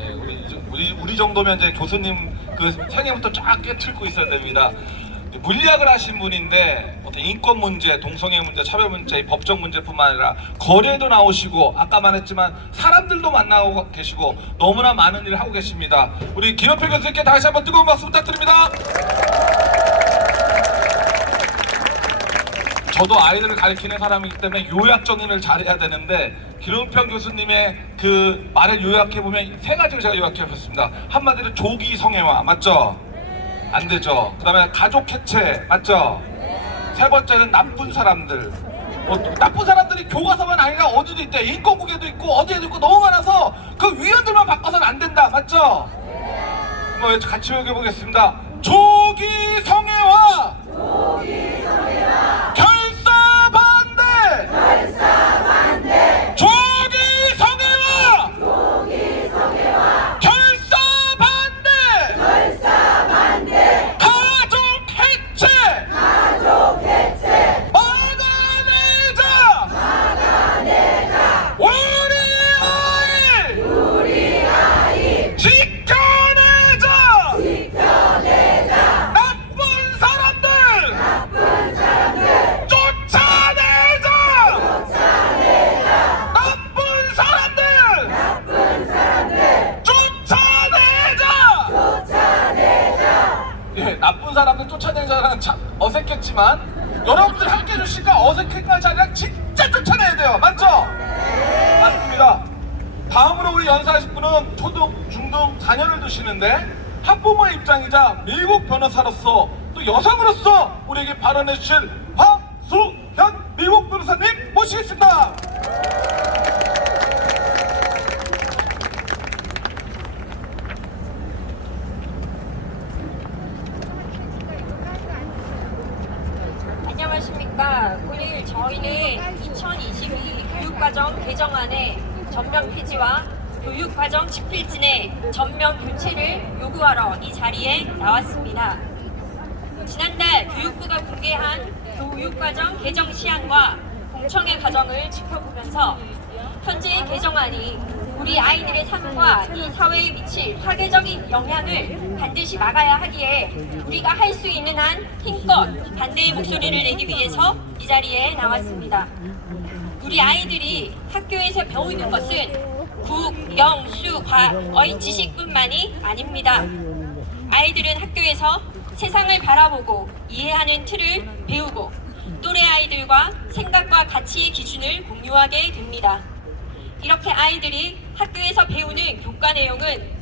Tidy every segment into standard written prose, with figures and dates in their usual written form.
예. 우리 정도면 이제 교수님 그 생애부터 쫙 꿰뚫고 있어야 됩니다. 물리학을 하신 분인데 어떤 인권 문제, 동성애 문제, 차별 문제, 법적 문제뿐만 아니라 거리에도 나오시고 아까 말했지만 사람들도 만나고 계시고 너무나 많은 일을 하고 계십니다. 우리 김원필 교수님께 다시 한번 뜨거운 박수 부탁드립니다. 저도 아이들을 가르치는 사람이기 때문에 요약 정리를 잘해야 되는데 김원필 교수님의 그 말을 요약해보면 세 가지를 제가 요약해봤습니다. 한마디로 조기 성애화 맞죠? 안 되죠. 그 다음에 가족 해체 맞죠? 세 번째는 나쁜 사람들. 나쁜 사람들이 교과서만 아니라 어디도 있대. 인권국에도 있고 어디에도 있고 너무 많아서 그 위원들만 바꿔서는 안 된다 맞죠? 한번 같이 외워보겠습니다. 조기 성애화, 결사 반대, 조기 성애화, 결사 반대, 가족 해체, 막아내자, 우리 아이 지켜내자, 나쁜 사람들 쫓아내자, 나쁜 사람들 쫓아내자. 예, 나쁜 사람들 쫓아내자는 참 어색했지만 여러분들 함께 해주시니까 어색한 것이 아니라 진짜 쫓아내야 돼요. 맞죠? 맞습니다. 다음으로 우리 연사하실 분은 초등, 중등 자녀를 두시는데 학부모의 입장이자 미국 변호사로서 또 여성으로서 우리에게 발언해 주실 박수현 미국 변호사님 모시겠습니다. 안녕하십니까. 오늘 저희는 2022 교육과정 개정안의 전면 폐지와 교육과정 지필진의 전면 교체를 요구하러 이 자리에 나왔습니다. 지난달 교육부가 공개한 교육과정 개정 시안과 공청회 과정을 지켜보면서 현재의 개정안이 우리 아이들의 삶과 이 사회에 미칠 파괴적인 영향을 반드시 막아야 하기에 우리가 할 수 있는 한 힘껏 반대의 목소리를 내기 위해서 이 자리에 나왔습니다. 우리 아이들이 학교에서 배우는 것은 국, 영, 수, 과의 지식뿐만이 아닙니다. 아이들은 학교에서 세상을 바라보고 이해하는 틀을 배우고 또래 아이들과 생각과 가치의 기준을 공유하게 됩니다. 이렇게 아이들이 학교에서 배우는 교과 내용은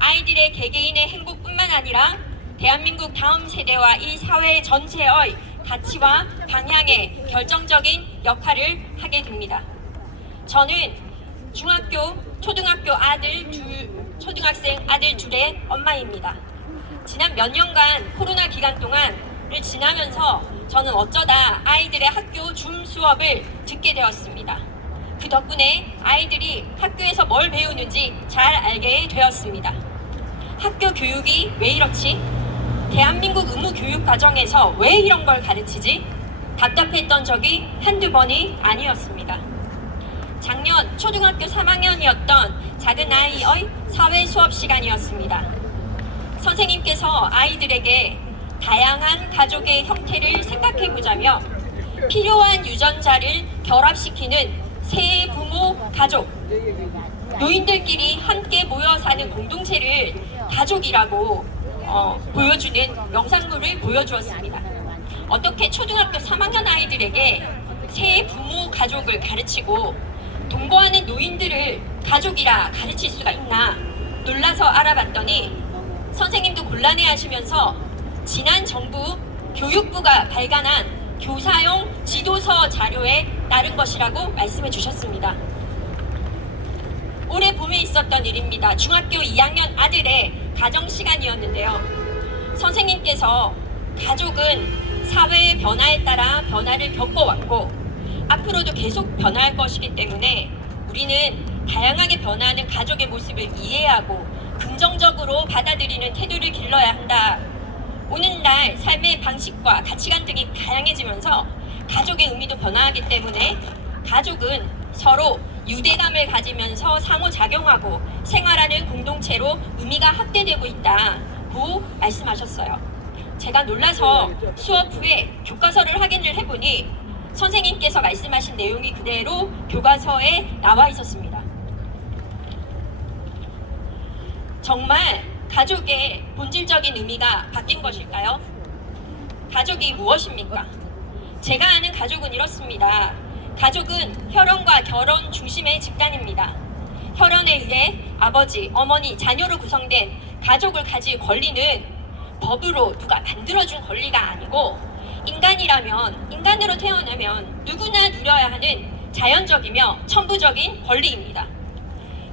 아이들의 개개인의 행복뿐만 아니라 대한민국 다음 세대와 이 사회 전체의 가치와 방향에 결정적인 역할을 하게 됩니다. 저는 중학교, 초등학생 아들 둘의 엄마입니다. 지난 몇 년간 코로나 기간 동안을 지나면서 저는 어쩌다 아이들의 학교 줌 수업을 듣게 되었습니다. 그 덕분에 아이들이 학교에서 뭘 배우는지 잘 알게 되었습니다. 학교 교육이 왜 이렇지? 대한민국 의무 교육 과정에서 왜 이런 걸 가르치지? 답답했던 적이 한두 번이 아니었습니다. 작년 초등학교 3학년이었던 작은 아이의 사회 수업 시간이었습니다. 선생님께서 아이들에게 다양한 가족의 형태를 생각해보자며 필요한 유전자를 결합시키는 세 부모 가족, 노인들끼리 함께 모여 사는 공동체를 가족이라고 보여주는 영상물을 보여주었습니다. 어떻게 초등학교 3학년 아이들에게 세 부모 가족을 가르치고 동거하는 노인들을 가족이라 가르칠 수가 있나 놀라서 알아봤더니 선생님도 곤란해하시면서 지난 정부 교육부가 발간한 교사용 지도서 자료에 따른 것이라고 말씀해 주셨습니다. 올해 봄에 있었던 일입니다. 중학교 2학년 아들의 가정 시간이었는데요. 선생님께서 가족은 사회의 변화에 따라 변화를 겪어왔고 앞으로도 계속 변화할 것이기 때문에 우리는 다양하게 변화하는 가족의 모습을 이해하고 긍정적으로 받아들이는 태도를 길러야 한다. 오늘날 삶의 방식과 가치관 등이 다양해지면서 가족의 의미도 변화하기 때문에 가족은 서로 유대감을 가지면서 상호작용하고 생활하는 공동체로 의미가 확대되고 있다고 말씀하셨어요. 제가 놀라서 수업 후에 교과서를 확인을 해보니 선생님께서 말씀하신 내용이 그대로 교과서에 나와 있었습니다. 정말 가족의 본질적인 의미가 바뀐 것일까요? 가족이 무엇입니까? 제가 아는 가족은 이렇습니다. 가족은 혈연과 결혼 중심의 집단입니다. 혈연에 의해 아버지, 어머니, 자녀로 구성된 가족을 가질 권리는 법으로 누가 만들어준 권리가 아니고 인간이라면, 인간으로 태어나면 누구나 누려야 하는 자연적이며 천부적인 권리입니다.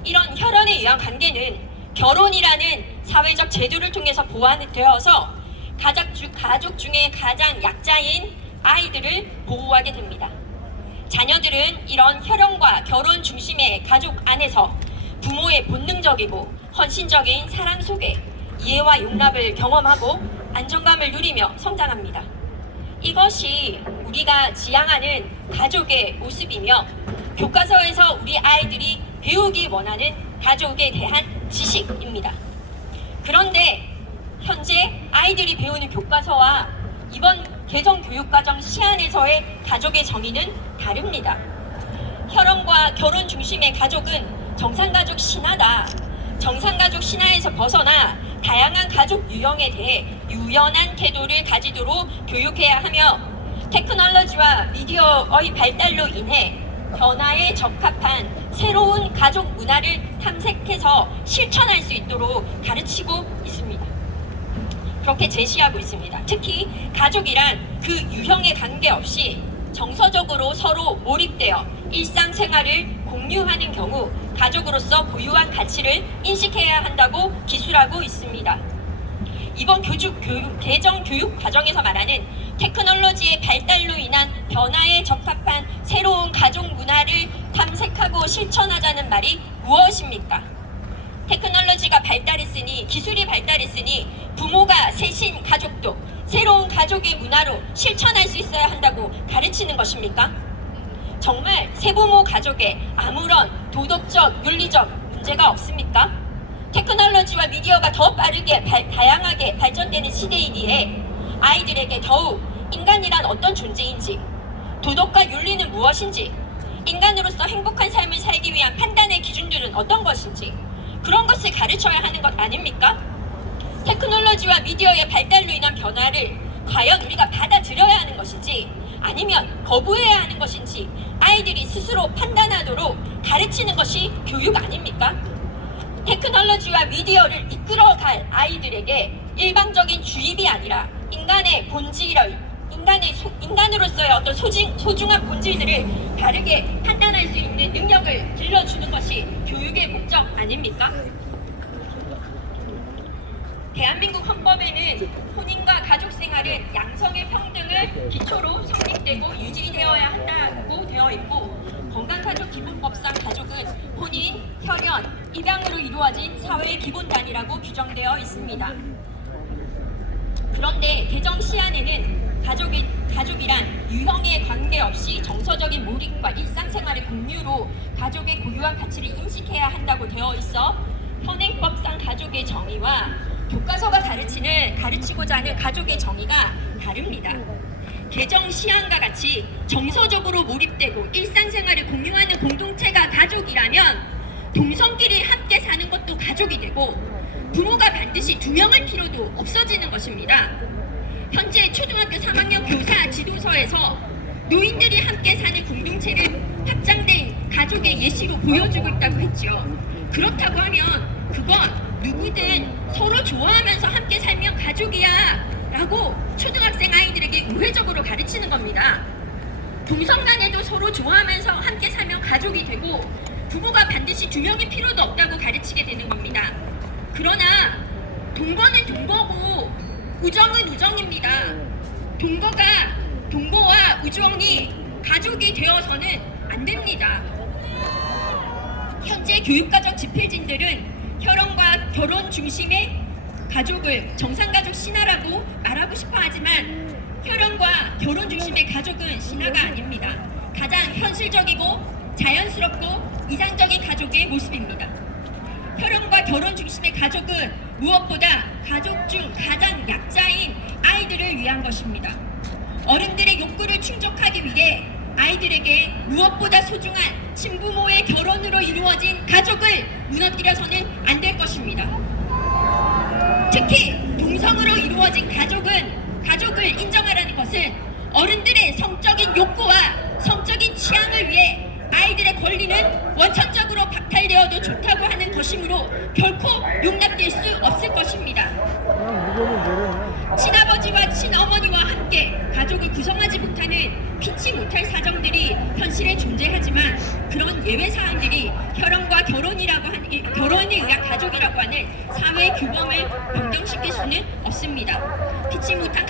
이런 혈연에 의한 관계는 결혼이라는 사회적 제도를 통해서 보완되어서 가족 중에 가장 약자인 아이들을 보호하게 됩니다. 자녀들은 이런 혈연과 결혼 중심의 가족 안에서 부모의 본능적이고 헌신적인 사랑 속에 이해와 용납을 경험하고 안정감을 누리며 성장합니다. 이것이 우리가 지향하는 가족의 모습이며 교과서에서 우리 아이들이 배우기 원하는 가족에 대한 지식입니다. 그런데 현재 아이들이 배우는 교과서와 이번 개정교육과정 시안에서의 가족의 정의는 다릅니다. 혈연과 결혼 중심의 가족은 정상가족 신화다. 정상가족 신화에서 벗어나 다양한 가족 유형에 대해 유연한 태도를 가지도록 교육해야 하며 테크놀로지와 미디어의 발달로 인해 변화에 적합한 새로운 가족 문화를 탐색해서 실천할 수 있도록 가르치고 있습니다. 그렇게 제시하고 있습니다. 특히 가족이란 그 유형에 관계없이 정서적으로 서로 몰입되어 일상생활을 공유하는 경우 가족으로서 고유한 가치를 인식해야 한다고 기술하고 있습니다. 이번 개정 교육 과정에서 말하는 테크놀로지의 발달로 인한 변화에 적합한 새로운 가족 문화를 탐색하고 실천하자는 말이 무엇입니까? 테크놀로지가 발달했으니, 기술이 발달했으니 부모가 셋인 가족도 새로운 가족의 문화로 실천할 수 있어야 한다고 가르치는 것입니까? 정말 세부모 가족에 아무런 도덕적, 윤리적 문제가 없습니까? 테크놀로지와 미디어가 더 빠르게 다양하게 발전되는 시대이기에 아이들에게 더욱 인간이란 어떤 존재인지, 도덕과 윤리는 무엇인지, 인간으로서 행복한 삶을 살기 위한 판단의 기준들은 어떤 것인지 그런 것을 가르쳐야 하는 것 아닙니까? 테크놀로지와 미디어의 발달로 인한 변화를 과연 우리가 받아들여야 하는 것인지 아니면 거부해야 하는 것인지 아이들이 스스로 판단하도록 가르치는 것이 교육 아닙니까? 테크놀로지와 미디어를 이끌어갈 아이들에게 일방적인 주입이 아니라 인간의 본질을, 인간으로서의 어떤 소중한 본질들을 다르게 판단할 수 있는 능력을 길러주는 것이 교육의 목적 아닙니까? 대한민국 헌법에는 혼인과 가족 생활은 양성의 평등을 기초로 성립되고 유지되어야 한다고 되어 있고, 건강가족기본법상 가족은 혼인, 혈연, 입양으로 이루어진 사회의 기본 단위라고 규정되어 있습니다. 그런데 개정 시안에는 가족이란 유형에 관계없이 정서적인 몰입과 일상생활의 공유로 가족의 고유한 가치를 인식해야 한다고 되어 있어 현행법상 가족의 정의와 교과서가 가르치고자 하는 가족의 정의가 다릅니다. 개정 시안과 같이 정서적으로 몰입되고 일상생활을 공유하는 공동체가 가족이라면 동성끼리 함께 사는 것도 가족이 되고 부모가 반드시 두 명일 필요도 없어지는 것입니다. 현재 초등학교 3학년 교사 지도서에서 노인들이 함께 사는 공동체를 확장된 가족의 예시로 보여주고 있다고 했죠. 그렇다고 하면 그건 누구든 서로 좋아하면서 함께 살면 가족이야 라고 초등학생 아이들에게 우회적으로 가르치는 겁니다. 동성 간에도 서로 좋아하면서 함께 살면 가족이 되고 부부가 반드시 두 명이 필요도 없다고 가르치게 되는 겁니다. 그러나 동거는 동거고 우정은 우정입니다. 동거와 우정이 가족이 되어서는 안 됩니다. 현재 교육과정 집필진들은 혈연과 결혼 중심의 가족을 정상가족 신화라고 말하고 싶어 하지만 혈연과 결혼 중심의 가족은 신화가 아닙니다. 가장 현실적이고 자연스럽고 이상적인 가족의 모습입니다. 혈연과 결혼 중심의 가족은 무엇보다 가족 중 가장 약자인 아이들을 위한 것입니다. 어른들의 욕구를 충족하기 위해 아이들에게 무엇보다 소중한 친부모의 결혼으로 이루어진 가족을 무너뜨려서는 안 될 것입니다. 특히 동성으로 이루어진 가족을 인정하라는 것은 어른들의 성적인 욕구와 성적인 취향을 위해 아이들의 권리는 원천적으로 박탈되어도 좋다고 하는 것이므로 결코 용납될 수 없을 것입니다. 친아버지와 친어머니와 함께 가족을 구성하지 못하는 피치 못할 사정들이 현실에 존재하지만 그런 예외 사항들이 혈연과 결혼에 의한 가족이라고 하는 사회의 규범을 변경시킬 수는 없습니다. 피치 못한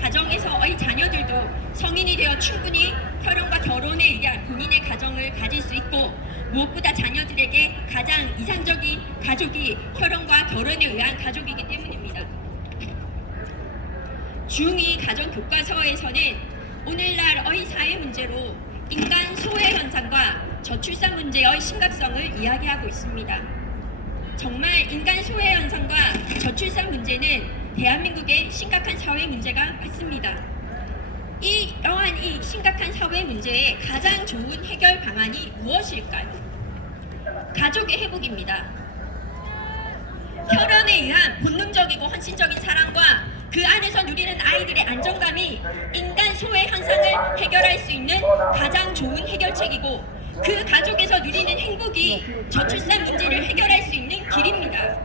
가정에서의 자녀들도 성인이 되어 충분히 혈연과 결혼에 의한 본인의 가정을 가질 수 있고 무엇보다 자녀들에게 가장 이상적인 가족이 혈연과 결혼에 의한 가족이기 때문입니다. 중2 가정교과서에서는 오늘날의 사회 문제로 인간 소외 현상과 저출산 문제의 심각성을 이야기하고 있습니다. 정말 인간 소외 현상과 저출산 문제는 대한민국의 심각한 사회 문제가 맞습니다. 이러한 심각한 사회 문제의 가장 좋은 해결 방안이 무엇일까요? 가족의 회복입니다. 혈연에 의한 본능적이고 헌신적인 사랑과 그 안에서 누리는 아이들의 안정감이 인간 소외 현상을 해결할 수 있는 가장 좋은 해결책이고 그 가족에서 누리는 행복이 저출산 문제를 해결할 수 있는 길입니다.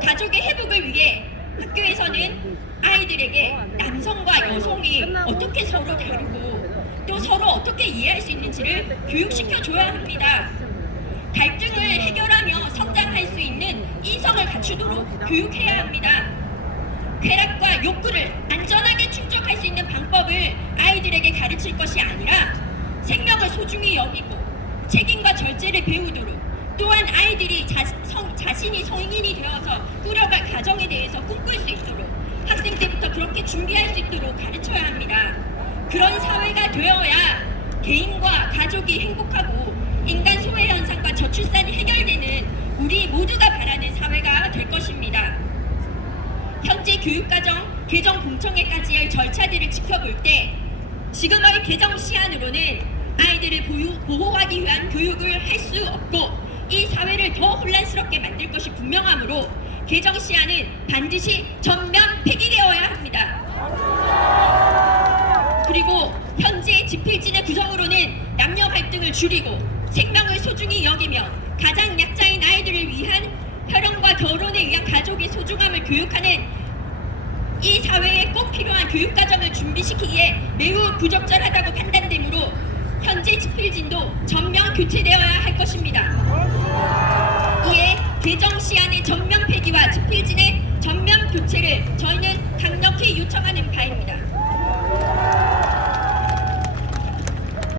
가족의 회복을 위해 학교에서는 아이들에게 남성과 여성이 어떻게 서로 다르고 또 서로 어떻게 이해할 수 있는지를 교육시켜줘야 합니다. 갈등을 해결하며 성장할 수 있는 이성을 갖추도록 교육해야 합니다. 쾌락과 욕구를 안전하게 충족할 수 있는 방법을 아이들에게 가르칠 것이 아니라 생명을 소중히 여기고 책임과 절제를 배우도록 또한 아이들이 자신이 성인이 되어서 꾸려갈 가정에 대해서 꿈꿀 수 있도록 학생 때부터 그렇게 준비할 수 있도록 가르쳐야 합니다. 그런 사회가 되어야 개인과 가족이 행복하고 인간 소외 현상과 저출산이 해결되는 우리 모두가 바라는 사회가 될 것입니다. 현재 교육과정 개정 공청회까지의 절차들을 지켜볼 때 지금의 개정 시안으로는 아이들을 보호하기 위한 교육을 할 수 없고 이 사회를 더 혼란스럽게 만들 것이 분명하므로 개정 시안은 반드시 전면 폐기되어야 합니다. 그리고 현재 집필진의 구성으로는 남녀 갈등을 줄이고 생명을 소중히 여기며 가장 약자인 아이들을 위한 혈연과 결혼에 의한 가족의 소중함을 교육하는 이 사회에 꼭 필요한 교육과정을 준비시키기에 매우 부적절하다고 판단되므로 현재 집필진도 전면 교체되어야 할